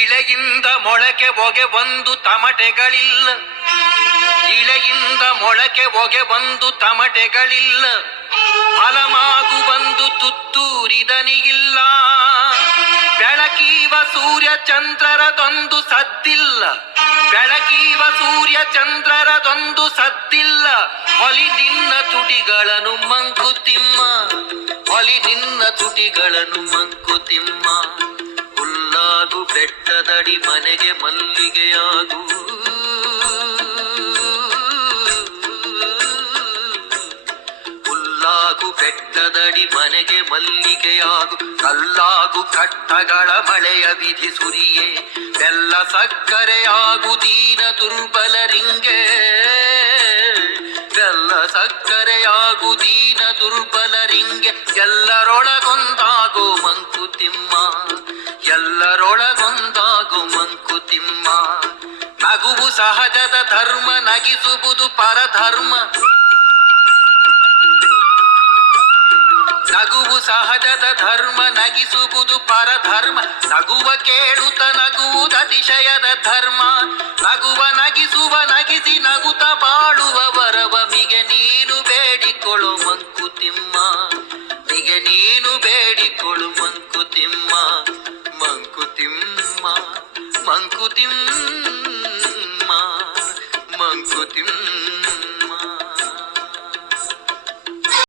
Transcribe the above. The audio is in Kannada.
ಇಳೆಯಿಂದ ಮೊಳಕೆ ಹೊಗೆ ಬಂದು ತಮಟೆಗಳಿಲ್ಲ, ಇಳೆಯಿಂದ ಮೊಳಕೆ ಹೊಗೆ ಬಂದು ತಮಟೆಗಳಿಲ್ಲ, ಫಲಮಾಗು ಬಂದು ತುತ್ತೂರಿದನಿಗಿಲ್ಲ. ಬೆಳಕೀವ ಸೂರ್ಯ ಚಂದ್ರರದೊಂದು ಸದ್ದಿಲ್ಲ, ಬೆಳಕೀವ ಸೂರ್ಯ ಚಂದ್ರರದೊಂದು ಸದ್ದಿಲ್ಲ. ಹೊಲಿ ನಿನ್ನ ತುಟಿಗಳನ್ನು ಮಂಕುತಿಮ್ಮ, ಹೊಲಿ ನಿನ್ನ ತುಟಿಗಳನ್ನು ಮಂಕುತಿಮ್ಮ. ಹುಲ್ಲಾಗು ಬೆಟ್ಟದಡಿ ಮನೆಗೆ ಮಲ್ಲಿಗೆಯಾಗು, ಹುಲ್ಲಾಗು ಬೆಟ್ಟದಡಿ ಮನೆಗೆ ಮಲ್ಲಿಗೆಯಾಗು. ಕಲ್ಲಾಗು ಕಟ್ಟಗಳ ಮಳೆಯ ವಿಧಿ ಸುರಿಯೇ, ಬೆಲ್ಲ ಸಕ್ಕರೆಯಾಗು ದೀನ ದುರ್ಬಲರಿಂಗೆ, ಬೆಲ್ಲ ಸಕ್ಕರೆಯಾಗು ದೀನ ದುರ್ಬಲರಿಂಗೆ. ಎಲ್ಲರೊಳಗೊಂದಾಗೋ ಮಂಕುತಿಮ್ಮ, ಎಲ್ಲರೊಳಗೊಂದಾಗೋ ಮಂಕುತಿಮ್ಮ. ನಗುವು ಸಹಜದ ಧರ್ಮ, ನಗಿಸುವುದು ಪರಧರ್ಮ, ನಗುವು ಸಹಜದ ಧರ್ಮ, ನಗಿಸುವುದು ಪರಧರ್ಮ. ನಗುವ ಕೇಳುತ್ತ ನಗುವುದು ಅತಿಶಯದ ಧರ್ಮ, ನಗುವ ನಗಿಸುವ ನಗಿಸಿ ನಗುತ್ತ ಬಾಳುವ ವರವ ಮಿಗೆ ನೀನು ಬೇಡಿಕೊಳ್ಳು ಮಂಕುತಿಮ್ಮ, ಮಿಗೆ ನೀನು ಬೇಡಿಕೊಳ್ಳು ಮಂಕುತಿಮ್ಮ. ಮಂಕುತಿಮ್ಮ ಮಂಕುತಿಮ್ಮ ಮಂಕುತಿಮ್ಮ.